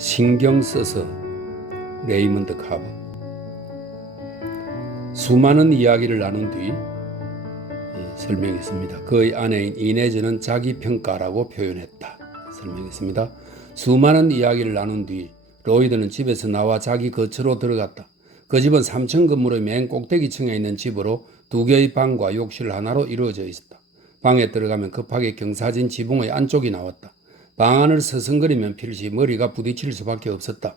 신경 써서 레이먼드 카버. 수많은 이야기를 나눈 뒤 설명했습니다. 그의 아내인 이네즈는 자기평가라고 표현했다. 설명했습니다. 수많은 이야기를 나눈 뒤 로이드는 집에서 나와 자기 거처로 들어갔다. 그 집은 3층 건물의 맨 꼭대기층에 있는 집으로 2개의 방과 욕실 하나로 이루어져 있었다. 방에 들어가면 급하게 경사진 지붕의 안쪽이 나왔다. 방 안을 서성거리면 필시 머리가 부딪힐 수밖에 없었다.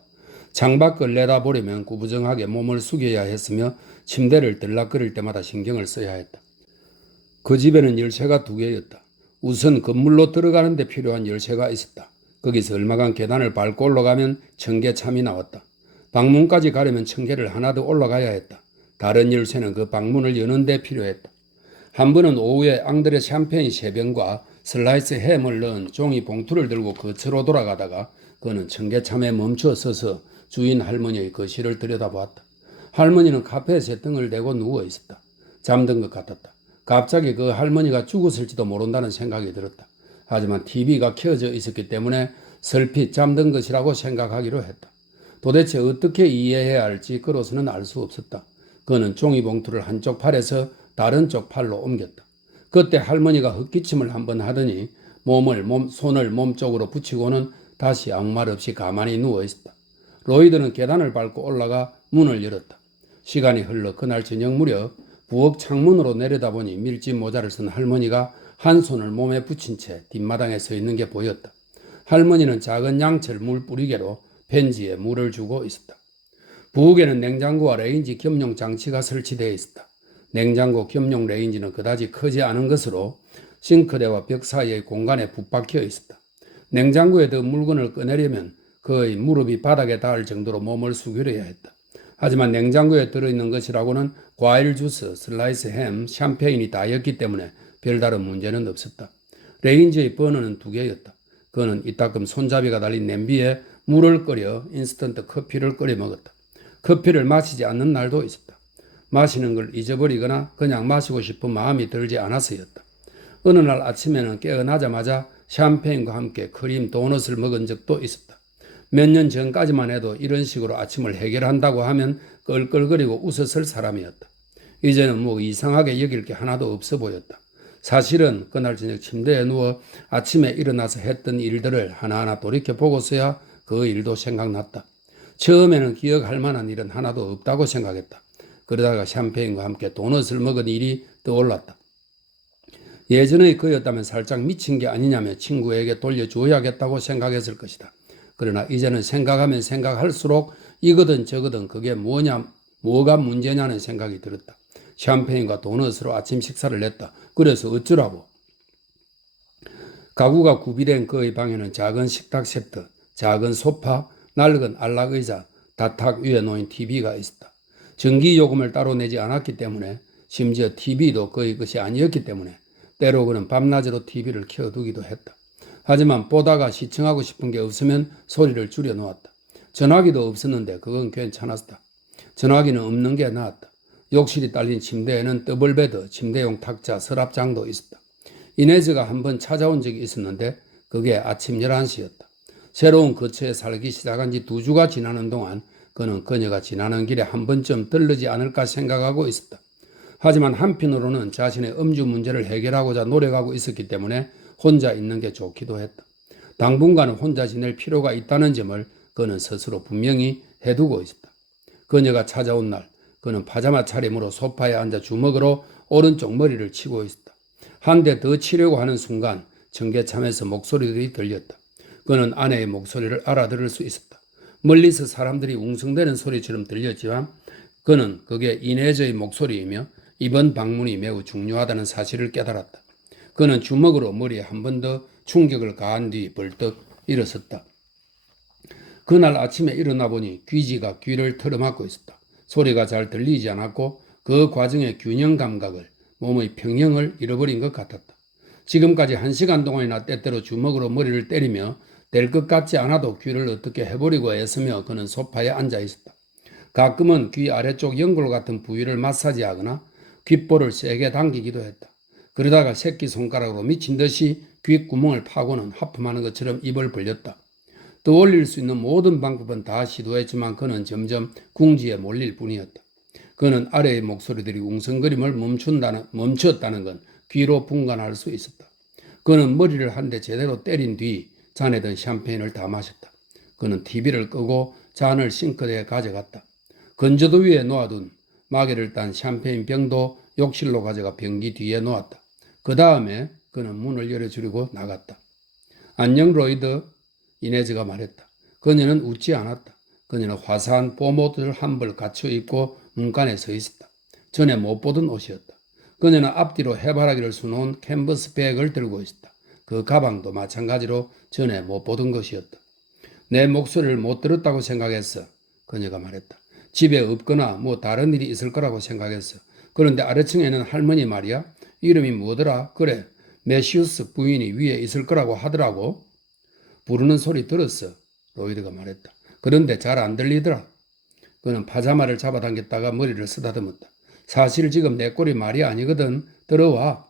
창밖을 내다보려면 구부정하게 몸을 숙여야 했으며 침대를 들락거릴 때마다 신경을 써야 했다. 그 집에는 열쇠가 2개였다. 우선 건물로 들어가는 데 필요한 열쇠가 있었다. 거기서 얼마간 계단을 밟고 올라가면 청계참이 나왔다. 방문까지 가려면 청계를 하나 더 올라가야 했다. 다른 열쇠는 그 방문을 여는 데 필요했다. 한 번은 오후에 앙드레 샴페인 3병과 슬라이스 햄을 넣은 종이 봉투를 들고 거처로 돌아가다가 그는 청계참에 멈춰 서서 주인 할머니의 거실을 들여다보았다. 할머니는 카페에 등을 대고 누워 있었다. 잠든 것 같았다. 갑자기 그 할머니가 죽었을지도 모른다는 생각이 들었다. 하지만 TV가 켜져 있었기 때문에 설핏 잠든 것이라고 생각하기로 했다. 도대체 어떻게 이해해야 할지 그로서는 알 수 없었다. 그는 종이봉투를 한쪽 팔에서 다른 쪽 팔로 옮겼다. 그때 할머니가 헛기침을 한번 하더니 손을 몸쪽으로 붙이고는 다시 아무 말 없이 가만히 누워 있었다. 로이드는 계단을 밟고 올라가 문을 열었다. 시간이 흘러 그날 저녁 무렵 부엌 창문으로 내려다보니 밀짚 모자를 쓴 할머니가 한 손을 몸에 붙인 채 뒷마당에 서 있는 게 보였다. 할머니는 작은 양철 물 뿌리개로 펜지에 물을 주고 있었다. 부엌에는 냉장고와 레인지 겸용 장치가 설치되어 있었다. 냉장고 겸용 레인지는 그다지 크지 않은 것으로 싱크대와 벽 사이의 공간에 붙박혀 있었다. 냉장고에 더 물건을 꺼내려면 그의 무릎이 바닥에 닿을 정도로 몸을 숙여야 했다. 하지만 냉장고에 들어있는 것이라고는 과일 주스, 슬라이스 햄, 샴페인이 다였기 때문에 별다른 문제는 없었다. 레인지의 버너는 2개였다. 그는 이따금 손잡이가 달린 냄비에 물을 끓여 인스턴트 커피를 끓여 먹었다. 커피를 마시지 않는 날도 있었다. 마시는 걸 잊어버리거나 그냥 마시고 싶은 마음이 들지 않아서였다. 어느 날 아침에는 깨어나자마자 샴페인과 함께 크림 도넛을 먹은 적도 있었다. 몇 년 전까지만 해도 이런 식으로 아침을 해결한다고 하면 껄껄거리고 웃었을 사람이었다. 이제는 뭐 이상하게 여길 게 하나도 없어 보였다. 사실은 그날 저녁 침대에 누워 아침에 일어나서 했던 일들을 하나하나 돌이켜보고서야 그 일도 생각났다. 처음에는 기억할 만한 일은 하나도 없다고 생각했다. 그러다가 샴페인과 함께 도넛을 먹은 일이 떠올랐다. 예전의 그였다면 살짝 미친 게 아니냐며 친구에게 돌려줘야겠다고 생각했을 것이다. 그러나 이제는 생각하면 생각할수록 이거든 저거든 그게 뭐가 문제냐는 생각이 들었다. 샴페인과 도넛으로 아침 식사를 했다. 그래서 어쩌라고? 가구가 구비된 그의 방에는 작은 식탁 세트, 작은 소파, 낡은 안락의자, 다탁 위에 놓인 TV가 있었다. 전기요금을 따로 내지 않았기 때문에 심지어 TV도 그의 것이 아니었기 때문에 때로 그는 밤낮으로 TV를 켜두기도 했다. 하지만 보다가 시청하고 싶은 게 없으면 소리를 줄여놓았다. 전화기도 없었는데 그건 괜찮았다. 전화기는 없는 게 나았다. 욕실이 딸린 침대에는 더블베드, 침대용 탁자, 서랍장도 있었다. 이네즈가 한번 찾아온 적이 있었는데 그게 아침 11시였다. 새로운 거처에 살기 시작한 지 2주가 지나는 동안 그는 그녀가 지나는 길에 한 번쯤 들르지 않을까 생각하고 있었다. 하지만 한편으로는 자신의 음주 문제를 해결하고자 노력하고 있었기 때문에 혼자 있는 게 좋기도 했다. 당분간은 혼자 지낼 필요가 있다는 점을 그는 스스로 분명히 해두고 있었다. 그녀가 찾아온 날 그는 파자마 차림으로 소파에 앉아 주먹으로 오른쪽 머리를 치고 있었다. 한 대 더 치려고 하는 순간 청계참에서 목소리들이 들렸다. 그는 아내의 목소리를 알아들을 수 있었다. 멀리서 사람들이 웅성대는 소리처럼 들렸지만 그는 그게 이네즈의 목소리이며 이번 방문이 매우 중요하다는 사실을 깨달았다. 그는 주먹으로 머리에 한 번 더 충격을 가한 뒤 벌떡 일어섰다. 그날 아침에 일어나 보니 귀지가 귀를 틀어막고 있었다. 소리가 잘 들리지 않았고 그 과정의 균형 감각을, 몸의 평형을 잃어버린 것 같았다. 지금까지 1시간 동안이나 때때로 주먹으로 머리를 때리며 될 것 같지 않아도 귀를 어떻게 해버리고 애쓰며 그는 소파에 앉아 있었다. 가끔은 귀 아래쪽 연골 같은 부위를 마사지하거나 귓볼을 세게 당기기도 했다. 그러다가 새끼손가락으로 미친 듯이 귓구멍을 파고는 하품하는 것처럼 입을 벌렸다. 떠올릴 수 있는 모든 방법은 다 시도했지만 그는 점점 궁지에 몰릴 뿐이었다. 그는 아래의 목소리들이 웅성거림을 멈췄다는 건 귀로 분간할 수 있었다. 그는 머리를 한 대 제대로 때린 뒤 잔에 든 샴페인을 다 마셨다. 그는 TV를 끄고 잔을 싱크대에 가져갔다. 건조도 위에 놓아둔 마개를 딴 샴페인 병도 욕실로 가져가 변기 뒤에 놓았다. 그 다음에 그는 문을 열어주려고 나갔다. 안녕 로이드, 이네즈가 말했다. 그녀는 웃지 않았다. 그녀는 화사한 뽀모트를 한 벌 갖춰 입고 문간에 서 있었다. 전에 못 보던 옷이었다. 그녀는 앞뒤로 해바라기를 수놓은 캔버스 백을 들고 있었다. 그 가방도 마찬가지로 전에 못 보던 것이었다. 내 목소리를 못 들었다고 생각했어. 그녀가 말했다. 집에 없거나 뭐 다른 일이 있을 거라고 생각했어. 그런데 아래층에는 할머니 말이야. 이름이 뭐더라? 그래, 메시우스 부인이 위에 있을 거라고 하더라고. 부르는 소리 들었어. 로이드가 말했다. 그런데 잘 안 들리더라. 그는 파자마를 잡아당겼다가 머리를 쓰다듬었다. 사실 지금 내 꼴이 말이 아니거든. 들어와.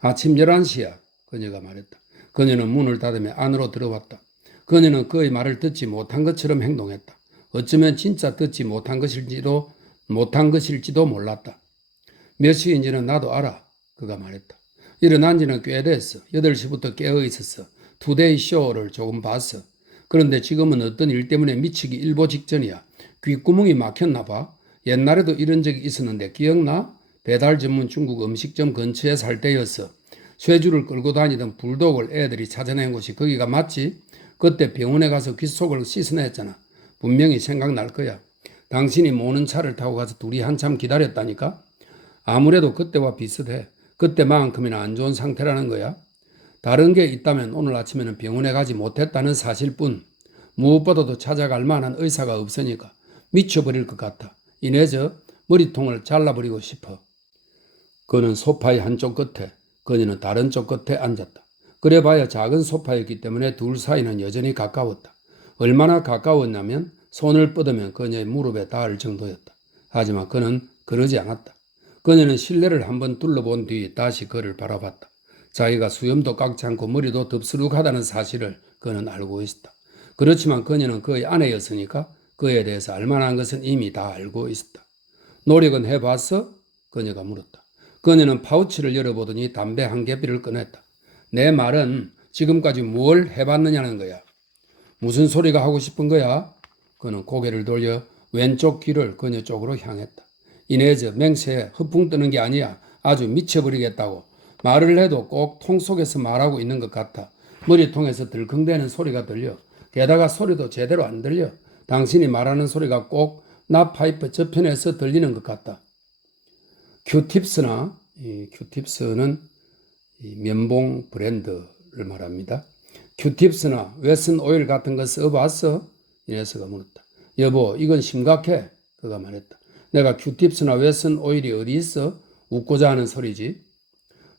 아침 11시야. 그녀가 말했다. 그녀는 문을 닫으며 안으로 들어왔다. 그녀는 그의 말을 듣지 못한 것처럼 행동했다. 어쩌면 진짜 듣지 못한 것일지도 몰랐다. 몇 시인지는 나도 알아. 그가 말했다. 일어난 지는 꽤 됐어. 8시부터 깨어 있었어. 투데이 쇼를 조금 봤어. 그런데 지금은 어떤 일 때문에 미치기 일보 직전이야. 귓구멍이 막혔나 봐. 옛날에도 이런 적이 있었는데 기억나? 배달 전문 중국 음식점 근처에 살 때였어. 쇠줄을 끌고 다니던 불독을 애들이 찾아낸 곳이 거기가 맞지? 그때 병원에 가서 귓속을 씻어냈잖아. 분명히 생각날 거야. 당신이 모는 차를 타고 가서 둘이 한참 기다렸다니까? 아무래도 그때와 비슷해. 그때만큼이나 안 좋은 상태라는 거야. 다른 게 있다면 오늘 아침에는 병원에 가지 못했다는 사실뿐. 무엇보다도 찾아갈 만한 의사가 없으니까 미쳐버릴 것 같아. 이내저 머리통을 잘라버리고 싶어. 그는 소파의 한쪽 끝에, 그녀는 다른 쪽 끝에 앉았다. 그래봐야 작은 소파였기 때문에 둘 사이는 여전히 가까웠다. 얼마나 가까웠냐면 손을 뻗으면 그녀의 무릎에 닿을 정도였다. 하지만 그는 그러지 않았다. 그녀는 실내를 한번 둘러본 뒤 다시 그를 바라봤다. 자기가 수염도 깎지 않고 머리도 덥수룩하다는 사실을 그는 알고 있었다. 그렇지만 그녀는 그의 아내였으니까 그에 대해서 알만한 것은 이미 다 알고 있었다. 노력은 해봤어? 그녀가 물었다. 그녀는 파우치를 열어보더니 담배 한 개비를 꺼냈다. 내 말은 지금까지 뭘 해봤느냐는 거야. 무슨 소리가 하고 싶은 거야? 그는 고개를 돌려 왼쪽 귀를 그녀 쪽으로 향했다. 이내저 맹세에 허풍 뜨는 게 아니야. 아주 미쳐버리겠다고. 말을 해도 꼭 통 속에서 말하고 있는 것 같아. 머리통에서 들컹대는 소리가 들려. 게다가 소리도 제대로 안 들려. 당신이 말하는 소리가 꼭 나 파이프 저편에서 들리는 것 같다. 큐팁스나 큐팁스는 면봉 브랜드를 말합니다. 큐팁스나 웨슨 오일 같은 거 써봤어? 이 녀석아 물었다. 여보, 이건 심각해. 그가 말했다. 내가 큐팁스나 웨슨 오일이 어디 있어? 웃고자 하는 소리지.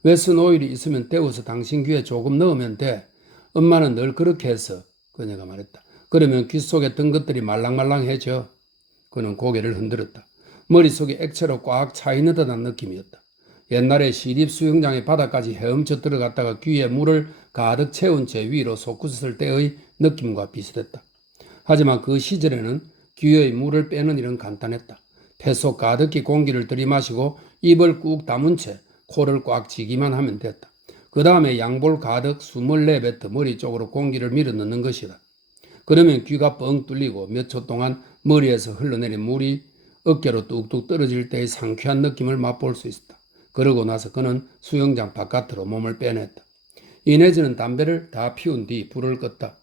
웨슨 오일이 있으면 데워서 당신 귀에 조금 넣으면 돼. 엄마는 늘 그렇게 했어. 그녀가 말했다. 그러면 귀 속에 든 것들이 말랑말랑해져. 그는 고개를 흔들었다. 머릿속에 액체로 꽉 차있는 듯한 느낌이었다. 옛날에 시립 수영장의 바닥까지 헤엄쳐 들어갔다가 귀에 물을 가득 채운 채 위로 솟구쳤을 때의 느낌과 비슷했다. 하지만 그 시절에는 귀의 물을 빼는 일은 간단했다. 폐속 가득히 공기를 들이마시고 입을 꾹 다문 채 코를 꽉 쥐기만 하면 됐다. 그 다음에 양볼 가득 숨을 내뱉어 머리 쪽으로 공기를 밀어넣는 것이다. 그러면 귀가 뻥 뚫리고 몇 초 동안 머리에서 흘러내린 물이 어깨로 뚝뚝 떨어질 때의 상쾌한 느낌을 맛볼 수 있었다. 그러고 나서 그는 수영장 바깥으로 몸을 빼냈다. 이내즈는 담배를 다 피운 뒤 불을 껐다.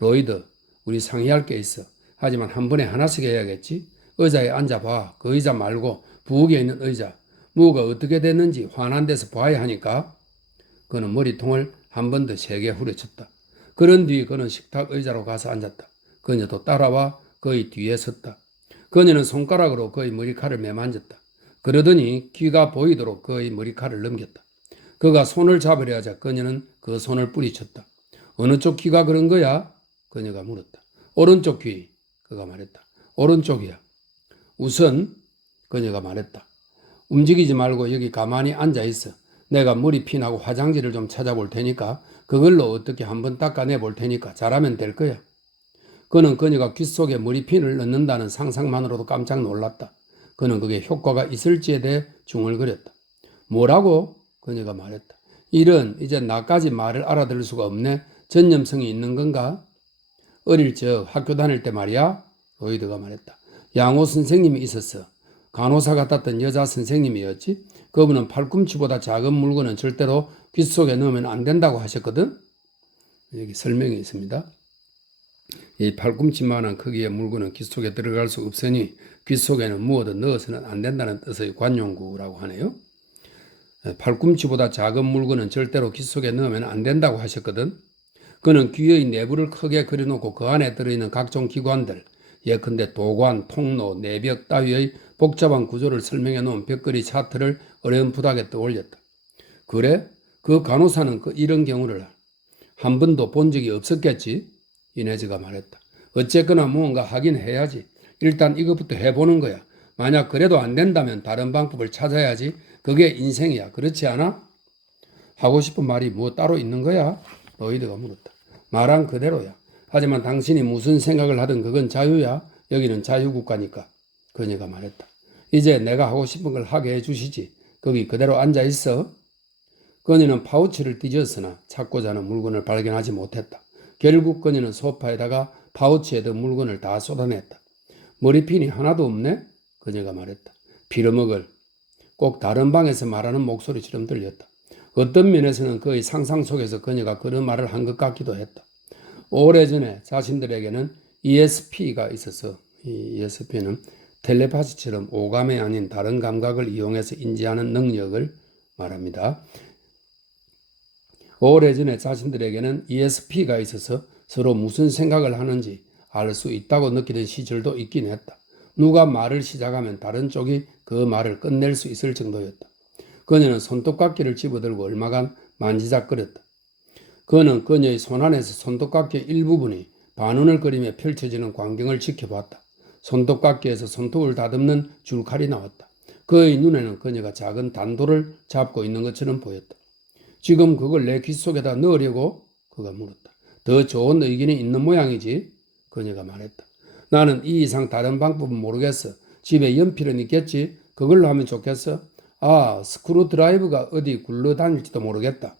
로이드, 우리 상의할 게 있어. 하지만 한 번에 하나씩 해야겠지? 의자에 앉아봐. 그 의자 말고 부엌에 있는 의자. 뭐가 어떻게 됐는지 화난 데서 봐야 하니까. 그는 머리통을 한 번 더 세게 후려쳤다. 그런 뒤 그는 식탁 의자로 가서 앉았다. 그녀도 따라와 그의 뒤에 섰다. 그녀는 손가락으로 그의 머리칼을 매만졌다. 그러더니 귀가 보이도록 그의 머리칼을 넘겼다. 그가 손을 잡으려 하자 그녀는 그 손을 뿌리쳤다. 어느 쪽 귀가 그런 거야? 그녀가 물었다. 오른쪽 귀. 그가 말했다. 오른쪽이야. 우선 그녀가 말했다. 움직이지 말고 여기 가만히 앉아 있어. 내가 머리핀하고 화장지를 좀 찾아볼 테니까 그걸로 어떻게 한번 닦아내 볼 테니까 잘하면 될 거야. 그는 그녀가 귓속에 머리핀을 넣는다는 상상만으로도 깜짝 놀랐다. 그는 그게 효과가 있을지에 대해 중얼거렸다. 뭐라고? 그녀가 말했다. 이런 이제 나까지 말을 알아들을 수가 없네. 전염성이 있는 건가? 어릴 적 학교 다닐 때 말이야. 로이드가 말했다. 양호 선생님이 있었어. 간호사 같았던 여자 선생님이었지. 그분은 팔꿈치보다 작은 물건은 절대로 귓속에 넣으면 안 된다고 하셨거든. 여기 설명이 있습니다. 이 팔꿈치만한 크기의 물건은 귓속에 들어갈 수 없으니 귓속에는 무엇도 넣어서는 안 된다는 뜻의 관용구라고 하네요. 팔꿈치보다 작은 물건은 절대로 귓속에 넣으면 안 된다고 하셨거든. 그는 귀의 내부를 크게 그려놓고 그 안에 들어있는 각종 기관들, 예컨대 도관, 통로, 내벽 따위의 복잡한 구조를 설명해 놓은 벽걸이 차트를 어렴풋하게 떠올렸다. 그래? 그 간호사는 이런 경우를 한 번도 본 적이 없었겠지? 이네즈가 말했다. 어쨌거나 무언가 하긴 해야지. 일단 이것부터 해보는 거야. 만약 그래도 안 된다면 다른 방법을 찾아야지. 그게 인생이야. 그렇지 않아? 하고 싶은 말이 뭐 따로 있는 거야? 로이드가 물었다. 말한 그대로야. 하지만 당신이 무슨 생각을 하든 그건 자유야. 여기는 자유국가니까. 그녀가 말했다. 이제 내가 하고 싶은 걸 하게 해주시지. 거기 그대로 앉아있어. 그녀는 파우치를 뒤졌으나 찾고자 하는 물건을 발견하지 못했다. 결국 그녀는 소파에다가 파우치에 든 물건을 다 쏟아냈다. 머리핀이 하나도 없네? 그녀가 말했다. 빌어먹을. 꼭 다른 방에서 말하는 목소리처럼 들렸다. 어떤 면에서는 그의 상상 속에서 그녀가 그런 말을 한 것 같기도 했다. 오래전에 자신들에게는 ESP가 있어서 이 ESP는 텔레파시처럼 오감이 아닌 다른 감각을 이용해서 인지하는 능력을 말합니다. 오래전에 자신들에게는 ESP가 있어서 서로 무슨 생각을 하는지 알 수 있다고 느끼는 시절도 있긴 했다. 누가 말을 시작하면 다른 쪽이 그 말을 끝낼 수 있을 정도였다. 그녀는 손톱깎이를 집어들고 얼마간 만지작거렸다. 그는 그녀의 손안에서 손톱깎이의 일부분이 반운을거리며 펼쳐지는 광경을 지켜봤다. 손톱깎이에서 손톱을 다듬는 줄칼이 나왔다. 그의 눈에는 그녀가 작은 단도를 잡고 있는 것처럼 보였다. 지금 그걸 내 귓속에다 넣으려고? 그가 물었다. 더 좋은 의견이 있는 모양이지? 그녀가 말했다. 나는 이 이상 다른 방법은 모르겠어. 집에 연필은 있겠지? 그걸로 하면 좋겠어? 아, 스크루 드라이브가 어디 굴러다닐지도 모르겠다.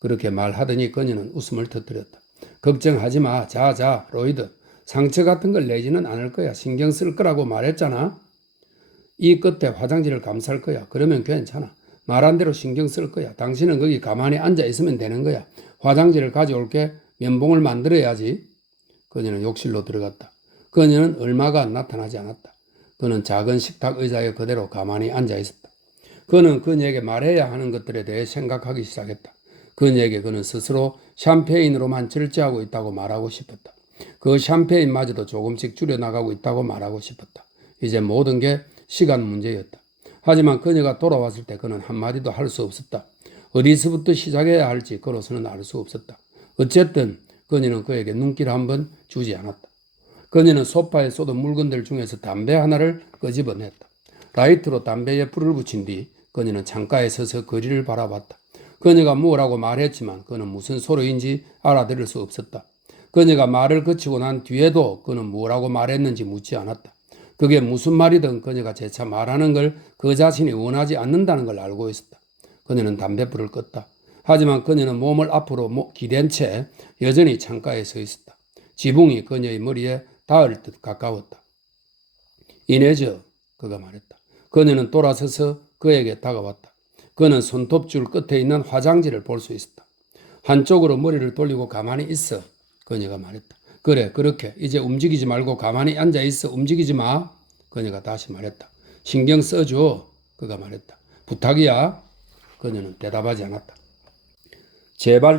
그렇게 말하더니 그녀는 웃음을 터뜨렸다. 걱정하지 마. 자, 로이드. 상처 같은 걸 내지는 않을 거야. 신경 쓸 거라고 말했잖아. 이 끝에 화장지를 감쌀 거야. 그러면 괜찮아. 말한 대로 신경 쓸 거야. 당신은 거기 가만히 앉아 있으면 되는 거야. 화장지를 가져올게. 면봉을 만들어야지. 그녀는 욕실로 들어갔다. 그녀는 얼마가 나타나지 않았다. 그는 작은 식탁 의자에 그대로 가만히 앉아 있었다. 그는 그녀에게 말해야 하는 것들에 대해 생각하기 시작했다. 그녀에게 그는 스스로 샴페인으로만 절제하고 있다고 말하고 싶었다. 그 샴페인마저도 조금씩 줄여나가고 있다고 말하고 싶었다. 이제 모든 게 시간 문제였다. 하지만 그녀가 돌아왔을 때 그는 한마디도 할 수 없었다. 어디서부터 시작해야 할지 그로서는 알 수 없었다. 어쨌든 그녀는 그에게 눈길 한번 주지 않았다. 그녀는 소파에 쏟은 물건들 중에서 담배 하나를 끄집어냈다. 라이트로 담배에 불을 붙인 뒤 그녀는 창가에 서서 거리를 바라봤다. 그녀가 뭐라고 말했지만 그는 무슨 소리인지 알아들을 수 없었다. 그녀가 말을 그치고 난 뒤에도 그는 뭐라고 말했는지 묻지 않았다. 그게 무슨 말이든 그녀가 재차 말하는 걸 그 자신이 원하지 않는다는 걸 알고 있었다. 그녀는 담뱃불을 껐다. 하지만 그녀는 몸을 앞으로 기댄 채 여전히 창가에 서 있었다. 지붕이 그녀의 머리에 닿을 듯 가까웠다. 이내저, 그가 말했다. 그녀는 돌아서서 그에게 다가왔다. 그는 손톱줄 끝에 있는 화장지를 볼 수 있었다. 한쪽으로 머리를 돌리고 가만히 있어. 그녀가 말했다. 그래, 그렇게. 이제 움직이지 말고 가만히 앉아 있어. 움직이지 마. 그녀가 다시 말했다. 신경 써줘. 그가 말했다. 부탁이야. 그녀는 대답하지 않았다. 제발,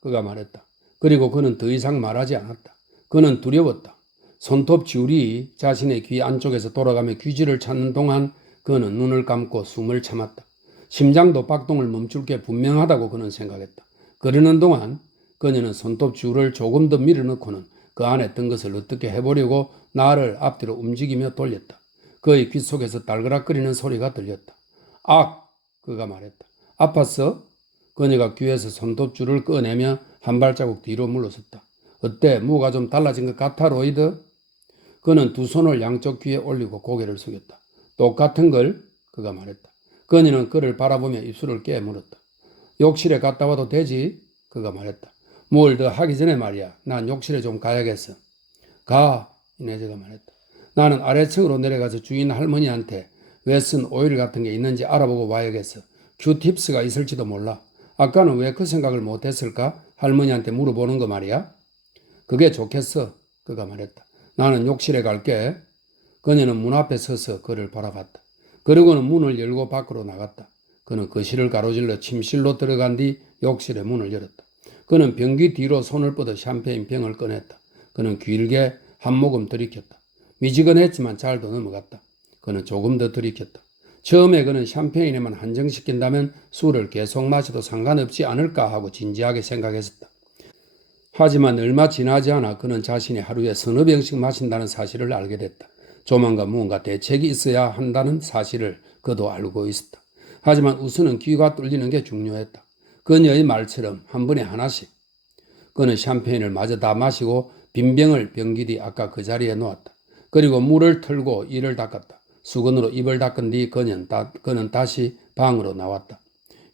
그가 말했다. 그리고 그는 더 이상 말하지 않았다. 그는 두려웠다. 손톱 줄이 자신의 귀 안쪽에서 돌아가며 귀지를 찾는 동안 그는 눈을 감고 숨을 참았다. 심장도 박동을 멈출 게 분명하다고 그는 생각했다. 그러는 동안 그녀는 손톱 줄을 조금 더 밀어넣고는 그 안에 뜬 것을 어떻게 해보려고 나를 앞뒤로 움직이며 돌렸다. 그의 귀 속에서 딸그락거리는 소리가 들렸다. 악! 그가 말했다. 아팠어? 그녀가 귀에서 손톱줄을 꺼내며 한 발자국 뒤로 물러섰다. 어때? 뭐가 좀 달라진 것 같아, 로이드? 그는 두 손을 양쪽 귀에 올리고 고개를 숙였다. 똑같은 걸? 그가 말했다. 그녀는 그를 바라보며 입술을 깨물었다. 욕실에 갔다 와도 되지? 그가 말했다. 뭘 더 하기 전에 말이야. 난 욕실에 좀 가야겠어. 가, 이네즈가 말했다. 나는 아래층으로 내려가서 주인 할머니한테 왜 쓴 오일 같은 게 있는지 알아보고 와야겠어. 큐팁스가 있을지도 몰라. 아까는 왜 그 생각을 못했을까? 할머니한테 물어보는 거 말이야. 그게 좋겠어. 그가 말했다. 나는 욕실에 갈게. 그녀는 문 앞에 서서 그를 바라봤다. 그리고는 문을 열고 밖으로 나갔다. 그는 거실을 가로질러 침실로 들어간 뒤 욕실의 문을 열었다. 그는 변기 뒤로 손을 뻗어 샴페인 병을 꺼냈다. 그는 길게 한 모금 들이켰다. 미지근했지만 잘도 넘어갔다. 그는 조금 더 들이켰다. 처음에 그는 샴페인에만 한정시킨다면 술을 계속 마셔도 상관없지 않을까 하고 진지하게 생각했었다. 하지만 얼마 지나지 않아 그는 자신이 하루에 서너 병씩 마신다는 사실을 알게 됐다. 조만간 무언가 대책이 있어야 한다는 사실을 그도 알고 있었다. 하지만 우선은 귀가 뚫리는 게 중요했다. 그녀의 말처럼 한 번에 하나씩. 그는 샴페인을 마저 다 마시고 빈 병을 변기 뒤 아까 그 자리에 놓았다. 그리고 물을 틀고 이를 닦았다. 수건으로 입을 닦은 뒤 그는 다시 방으로 나왔다.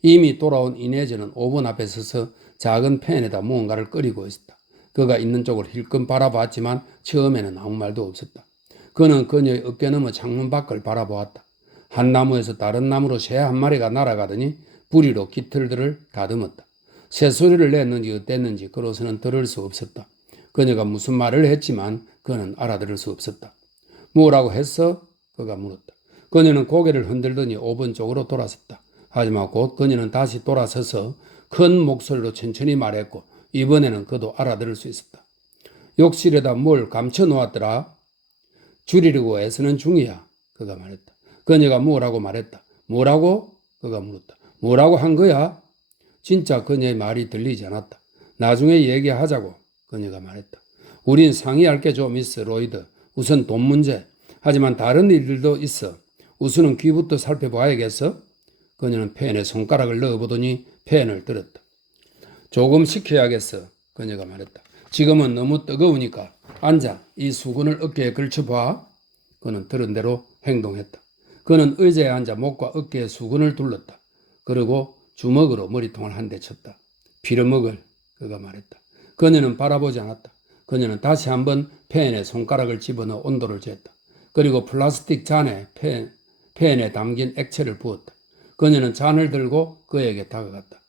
이미 돌아온 이네즈는 오븐 앞에 서서 작은 팬에다 무언가를 끓이고 있었다. 그가 있는 쪽을 힐끔 바라봤지만 처음에는 아무 말도 없었다. 그는 그녀의 어깨 너머 창문 밖을 바라보았다. 한 나무에서 다른 나무로 새 한 마리가 날아가더니 부리로 깃털들을 다듬었다. 새소리를 냈는지 어땠는지 그로서는 들을 수 없었다. 그녀가 무슨 말을 했지만 그는 알아들을 수 없었다. 뭐라고 했어? 그가 물었다. 그녀는 고개를 흔들더니 오븐 쪽으로 돌아섰다. 하지만 곧 그녀는 다시 돌아서서 큰 목소리로 천천히 말했고 이번에는 그도 알아들을 수 있었다. 욕실에다 뭘 감춰 놓았더라. 줄이려고 애쓰는 중이야. 그가 말했다. 그녀가 뭐라고 말했다. 뭐라고? 그가 물었다. 뭐라고 한 거야? 진짜 그녀의 말이 들리지 않았다. 나중에 얘기하자고. 그녀가 말했다. 우린 상의할 게 좀 있어, 로이드. 우선 돈 문제. 하지만 다른 일들도 있어. 우선은 귀부터 살펴봐야겠어. 그녀는 팬에 손가락을 넣어보더니 팬을 들었다. 조금 식혀야겠어. 그녀가 말했다. 지금은 너무 뜨거우니까 앉아. 이 수건을 어깨에 걸쳐봐. 그는 들은 대로 행동했다. 그는 의자에 앉아 목과 어깨에 수건을 둘렀다. 그리고 주먹으로 머리통을 한 대 쳤다. 빌어먹을. 그가 말했다. 그녀는 바라보지 않았다. 그녀는 다시 한번 팬에 손가락을 집어넣어 온도를 쟀다. 그리고 플라스틱 잔에 팬에 담긴 액체를 부었다. 그녀는 잔을 들고 그에게 다가갔다.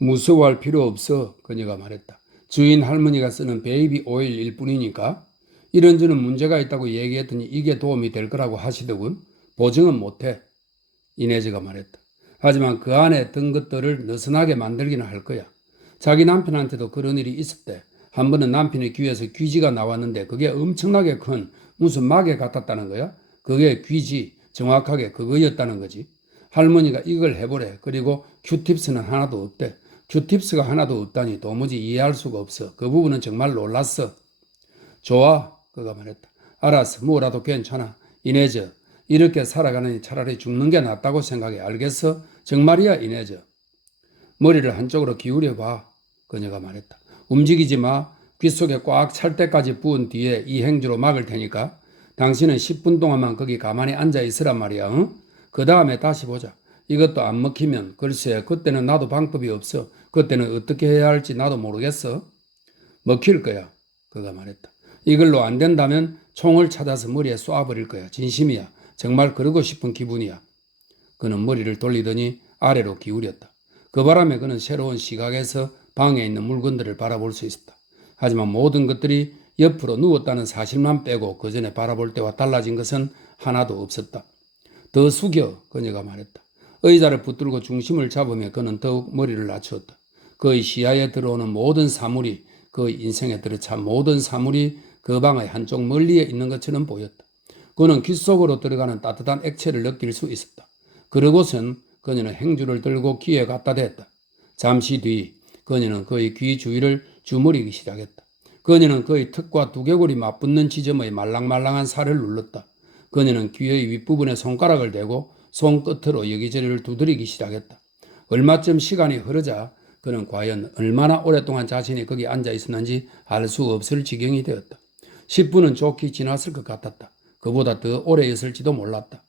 무서워할 필요 없어. 그녀가 말했다. 주인 할머니가 쓰는 베이비 오일일 뿐이니까. 이런저런 문제가 있다고 얘기했더니 이게 도움이 될 거라고 하시더군. 보증은 못해. 이네즈가 말했다. 하지만 그 안에 든 것들을 느슨하게 만들기는 할 거야. 자기 남편한테도 그런 일이 있었대. 한 번은 남편의 귀에서 귀지가 나왔는데 그게 엄청나게 큰 무슨 막에 같았다는 거야. 그게 귀지, 정확하게 그거였다는 거지. 할머니가 이걸 해보래. 그리고 큐팁스는 하나도 없대. 큐팁스가 하나도 없다니 도무지 이해할 수가 없어. 그 부분은 정말 놀랐어. 좋아, 그가 말했다. 알았어, 뭐라도 괜찮아. 이네즈, 이렇게 살아가느니 차라리 죽는 게 낫다고 생각해. 알겠어? 정말이야, 이네즈. 머리를 한쪽으로 기울여봐. 그녀가 말했다. 움직이지 마. 귓속에 꽉 찰 때까지 부은 뒤에 이 행주로 막을 테니까. 당신은 10분 동안만 거기 가만히 앉아 있으란 말이야. 응? 그 다음에 다시 보자. 이것도 안 먹히면 글쎄 그때는 나도 방법이 없어. 그때는 어떻게 해야 할지 나도 모르겠어. 먹힐 거야. 그가 말했다. 이걸로 안 된다면 총을 찾아서 머리에 쏘아버릴 거야. 진심이야. 정말 그러고 싶은 기분이야. 그는 머리를 돌리더니 아래로 기울였다. 그 바람에 그는 새로운 시각에서 방에 있는 물건들을 바라볼 수 있었다. 하지만 모든 것들이 옆으로 누웠다는 사실만 빼고 그 전에 바라볼 때와 달라진 것은 하나도 없었다. 더 숙여, 그녀가 말했다. 의자를 붙들고 중심을 잡으며 그는 더욱 머리를 낮추었다. 그의 시야에 들어오는 모든 사물이, 그의 인생에 들어찬 모든 사물이 그 방의 한쪽 멀리에 있는 것처럼 보였다. 그는 귓속으로 들어가는 따뜻한 액체를 느낄 수 있었다. 그러고선 그녀는 행주를 들고 귀에 갖다 댔다. 잠시 뒤 그녀는 그의 귀 주위를 주무리기 시작했다. 그녀는 그의 턱과 두개골이 맞붙는 지점의 말랑말랑한 살을 눌렀다. 그녀는 귀의 윗부분에 손가락을 대고 손끝으로 여기저기를 두드리기 시작했다. 얼마쯤 시간이 흐르자 그는 과연 얼마나 오랫동안 자신이 거기 앉아 있었는지 알 수 없을 지경이 되었다. 10분은 좋게 지났을 것 같았다. 그보다 더 오래 있을지도 몰랐다.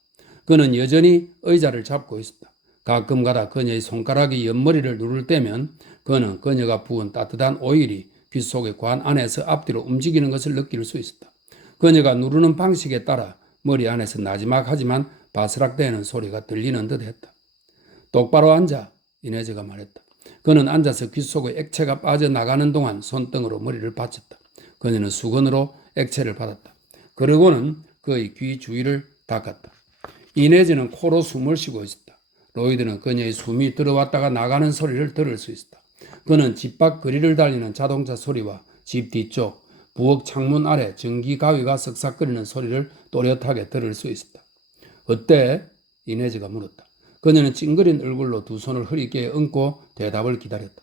그는 여전히 의자를 잡고 있었다. 가끔가다 그녀의 손가락이 옆머리를 누를 때면 그는 그녀가 부은 따뜻한 오일이 귓속의 관 안에서 앞뒤로 움직이는 것을 느낄 수 있었다. 그녀가 누르는 방식에 따라 머리 안에서 나지막하지만 바스락대는 소리가 들리는 듯했다. 똑바로 앉아, 이네즈가 말했다. 그는 앉아서 귓속의 액체가 빠져나가는 동안 손등으로 머리를 받쳤다. 그녀는 수건으로 액체를 받았다. 그러고는 그의 귀 주위를 닦았다. 이네즈는 코로 숨을 쉬고 있었다. 로이드는 그녀의 숨이 들어왔다가 나가는 소리를 들을 수 있었다. 그는 집 밖 거리를 달리는 자동차 소리와 집 뒤쪽 부엌 창문 아래 전기 가위가 쓱싹거리는 소리를 또렷하게 들을 수 있었다. 어때? 이네즈가 물었다. 그녀는 찡그린 얼굴로 두 손을 허리깨에 얹고 대답을 기다렸다.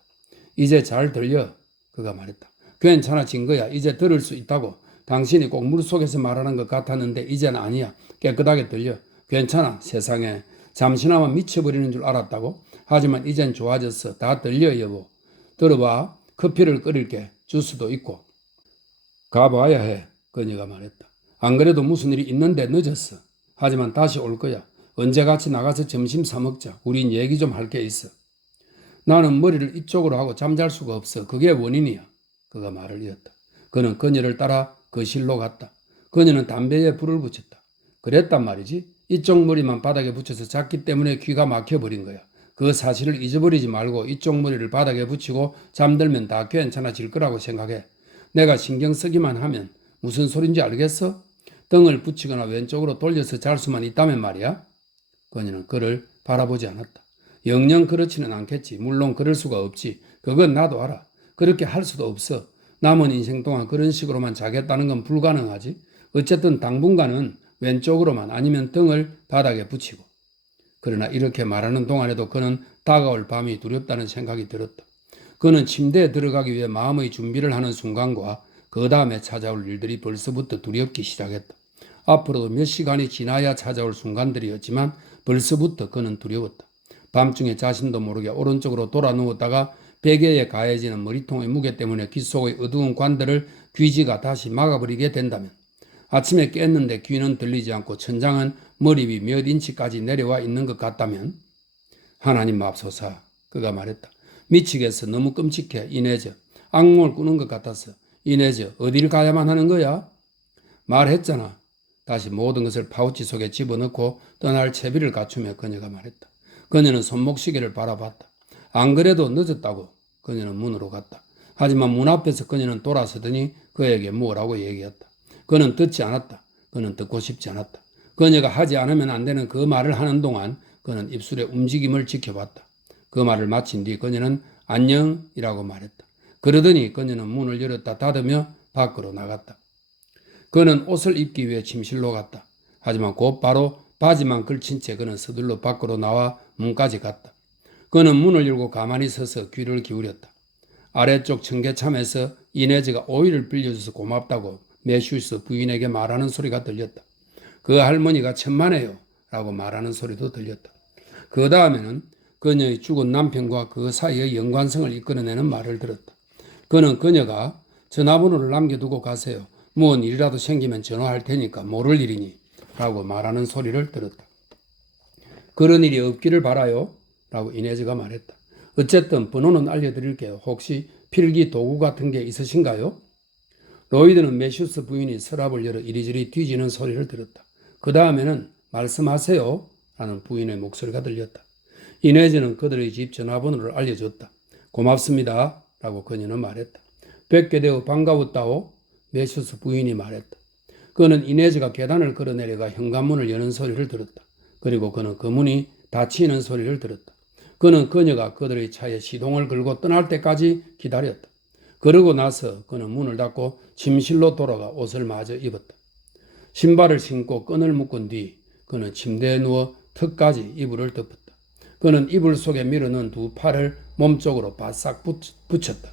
이제 잘 들려? 그가 말했다. 괜찮아진 거야. 이제 들을 수 있다고. 당신이 꼭 물속에서 말하는 것 같았는데 이젠 아니야. 깨끗하게 들려. 괜찮아. 세상에. 잠시나마 미쳐버리는 줄 알았다고. 하지만 이젠 좋아졌어. 다 들려 여보. 들어봐. 커피를 끓일게. 주스도 있고. 가봐야 해. 그녀가 말했다. 안 그래도 무슨 일이 있는데 늦었어. 하지만 다시 올 거야. 언제 같이 나가서 점심 사 먹자. 우린 얘기 좀 할 게 있어. 나는 머리를 이쪽으로 하고 잠잘 수가 없어. 그게 원인이야. 그가 말을 이었다. 그는 그녀를 따라 거실로 갔다. 그녀는 담배에 불을 붙였다. 그랬단 말이지. 이쪽 머리만 바닥에 붙여서 잤기 때문에 귀가 막혀버린 거야. 그 사실을 잊어버리지 말고 이쪽 머리를 바닥에 붙이고 잠들면 다 괜찮아질 거라고 생각해. 내가 신경 쓰기만 하면 무슨 소린지 알겠어? 등을 붙이거나 왼쪽으로 돌려서 잘 수만 있다면 말이야. 그녀는 그를 바라보지 않았다. 영영 그렇지는 않겠지. 물론 그럴 수가 없지. 그건 나도 알아. 그렇게 할 수도 없어. 남은 인생 동안 그런 식으로만 자겠다는 건 불가능하지. 어쨌든 당분간은 왼쪽으로만 아니면 등을 바닥에 붙이고. 그러나 이렇게 말하는 동안에도 그는 다가올 밤이 두렵다는 생각이 들었다. 그는 침대에 들어가기 위해 마음의 준비를 하는 순간과 그 다음에 찾아올 일들이 벌써부터 두렵기 시작했다. 앞으로도 몇 시간이 지나야 찾아올 순간들이었지만 벌써부터 그는 두려웠다. 밤중에 자신도 모르게 오른쪽으로 돌아 누웠다가 베개에 가해지는 머리통의 무게 때문에 귓속의 어두운 관들을 귀지가 다시 막아버리게 된다면, 아침에 깼는데 귀는 들리지 않고 천장은 머리 위 몇 인치까지 내려와 있는 것 같다면, 하나님 맙소사, 그가 말했다. 미치겠어. 너무 끔찍해. 이네저. 악몽을 꾸는 것 같았어. 이네저. 어딜 가야만 하는 거야? 말했잖아. 다시 모든 것을 파우치 속에 집어넣고 떠날 채비를 갖추며 그녀가 말했다. 그녀는 손목시계를 바라봤다. 안 그래도 늦었다고. 그녀는 문으로 갔다. 하지만 문 앞에서 그녀는 돌아서더니 그에게 뭐라고 얘기했다. 그는 듣지 않았다. 그는 듣고 싶지 않았다. 그녀가 하지 않으면 안 되는 그 말을 하는 동안 그는 입술의 움직임을 지켜봤다. 그 말을 마친 뒤 그녀는 안녕이라고 말했다. 그러더니 그녀는 문을 열었다 닫으며 밖으로 나갔다. 그는 옷을 입기 위해 침실로 갔다. 하지만 곧바로 바지만 걸친 채 그는 서둘러 밖으로 나와 문까지 갔다. 그는 문을 열고 가만히 서서 귀를 기울였다. 아래쪽 청계참에서 이네즈가 오일을 빌려줘서 고맙다고 매슈스 부인에게 말하는 소리가 들렸다. 그 할머니가 천만에요 라고 말하는 소리도 들렸다. 그 다음에는 그녀의 죽은 남편과 그 사이의 연관성을 이끌어내는 말을 들었다. 그는 그녀가 전화번호를 남겨두고 가세요. 뭔 일이라도 생기면 전화할 테니까 모를 일이니 라고 말하는 소리를 들었다. 그런 일이 없기를 바라요 라고 이네즈가 말했다. 어쨌든 번호는 알려드릴게요. 혹시 필기 도구 같은 게 있으신가요? 로이드는 매슈스 부인이 서랍을 열어 이리저리 뒤지는 소리를 들었다. 그 다음에는 말씀하세요 라는 부인의 목소리가 들렸다. 이네즈는 그들의 집 전화번호를 알려줬다. 고맙습니다 라고 그녀는 말했다. 뵙게 되어 반가웠다오 매슈스 부인이 말했다. 그는 이네즈가 계단을 걸어내려가 현관문을 여는 소리를 들었다. 그리고 그는 그 문이 닫히는 소리를 들었다. 그는 그녀가 그들의 차에 시동을 걸고 떠날 때까지 기다렸다. 그러고 나서 그는 문을 닫고 침실로 돌아가 옷을 마저 입었다. 신발을 신고 끈을 묶은 뒤 그는 침대에 누워 턱까지 이불을 덮었다. 그는 이불 속에 밀어넣은 두 팔을 몸쪽으로 바싹 붙였다.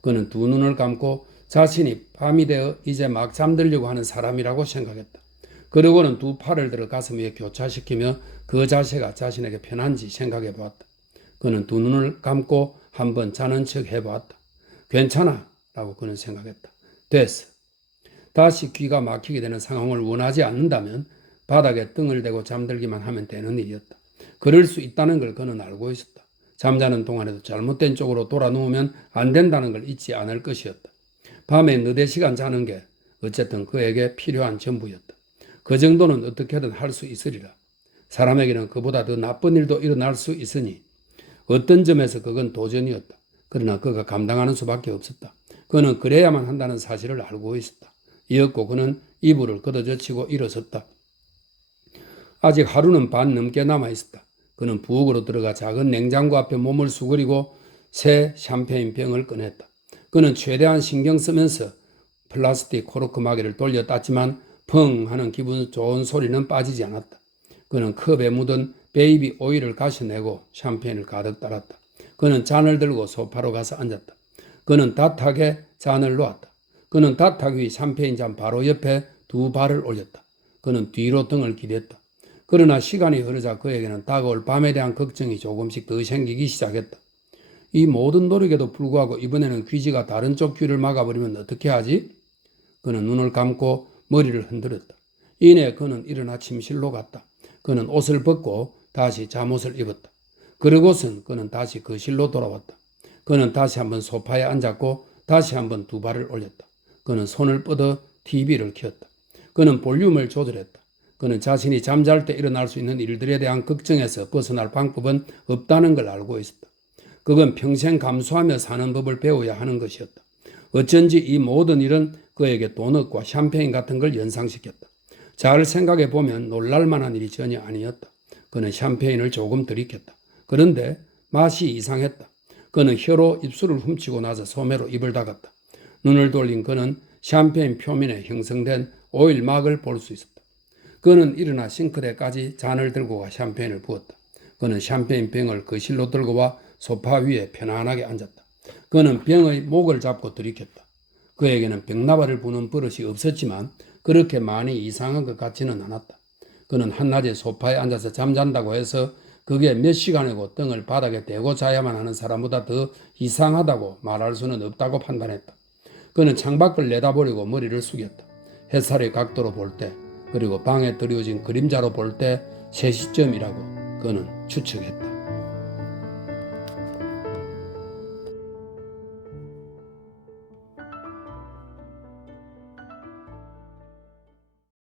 그는 두 눈을 감고 자신이 밤이 되어 이제 막 잠들려고 하는 사람이라고 생각했다. 그러고는 두 팔을 들어 가슴 위에 교차시키며 그 자세가 자신에게 편한지 생각해 보았다. 그는 두 눈을 감고 한번 자는 척 해보았다. 괜찮아 라고 그는 생각했다. 됐어. 다시 귀가 막히게 되는 상황을 원하지 않는다면 바닥에 등을 대고 잠들기만 하면 되는 일이었다. 그럴 수 있다는 걸 그는 알고 있었다. 잠자는 동안에도 잘못된 쪽으로 돌아 누우면 안 된다는 걸 잊지 않을 것이었다. 밤에 너댓 시간 자는 게 어쨌든 그에게 필요한 전부였다. 그 정도는 어떻게든 할 수 있으리라. 사람에게는 그보다 더 나쁜 일도 일어날 수 있으니 어떤 점에서 그건 도전이었다. 그러나 그가 감당하는 수밖에 없었다. 그는 그래야만 한다는 사실을 알고 있었다. 이었고 그는 이불을 걷어젖히고 일어섰다. 아직 하루는 반 넘게 남아있었다. 그는 부엌으로 들어가 작은 냉장고 앞에 몸을 수그리고 새 샴페인 병을 꺼냈다. 그는 최대한 신경 쓰면서 플라스틱 코르크 마개를 돌려 땄지만 펑 하는 기분 좋은 소리는 빠지지 않았다. 그는 컵에 묻은 베이비 오일을 가셔내고 샴페인을 가득 따랐다. 그는 잔을 들고 소파로 가서 앉았다. 그는 닷하게 잔을 놓았다. 그는 닷하기 위 샴페인 잔 바로 옆에 두 발을 올렸다. 그는 뒤로 등을 기댔다. 그러나 시간이 흐르자 그에게는 다가올 밤에 대한 걱정이 조금씩 더 생기기 시작했다. 이 모든 노력에도 불구하고 이번에는 귀지가 다른 쪽 귀를 막아버리면 어떻게 하지? 그는 눈을 감고 머리를 흔들었다. 이내 그는 일어나 침실로 갔다. 그는 옷을 벗고 다시 잠옷을 입었다. 그러고선 그는 다시 거실로 돌아왔다. 그는 다시 한번 소파에 앉았고 다시 한번 두 발을 올렸다. 그는 손을 뻗어 TV를 켰다. 그는 볼륨을 조절했다. 그는 자신이 잠잘 때 일어날 수 있는 일들에 대한 걱정에서 벗어날 방법은 없다는 걸 알고 있었다. 그건 평생 감수하며 사는 법을 배워야 하는 것이었다. 어쩐지 이 모든 일은 그에게 도넛과 샴페인 같은 걸 연상시켰다. 잘 생각해 보면 놀랄만한 일이 전혀 아니었다. 그는 샴페인을 조금 들이켰다. 그런데 맛이 이상했다. 그는 혀로 입술을 훔치고 나서 소매로 입을 닫았다. 눈을 돌린 그는 샴페인 표면에 형성된 오일막을 볼 수 있었다. 그는 일어나 싱크대까지 잔을 들고 가 샴페인을 부었다. 그는 샴페인 병을 거실로 들고 와 소파 위에 편안하게 앉았다. 그는 병의 목을 잡고 들이켰다. 그에게는 병나발을 부는 버릇이 없었지만 그렇게 많이 이상한 것 같지는 않았다. 그는 한낮에 소파에 앉아서 잠잔다고 해서 그게 몇 시간이고 등을 바닥에 대고 자야만 하는 사람보다 더 이상하다고 말할 수는 없다고 판단했다. 그는 창밖을 내다보려고 머리를 숙였다. 햇살의 각도로 볼 때, 그리고 방에 드리워진 그림자로 볼 때 3시쯤이라고 그는 추측했다.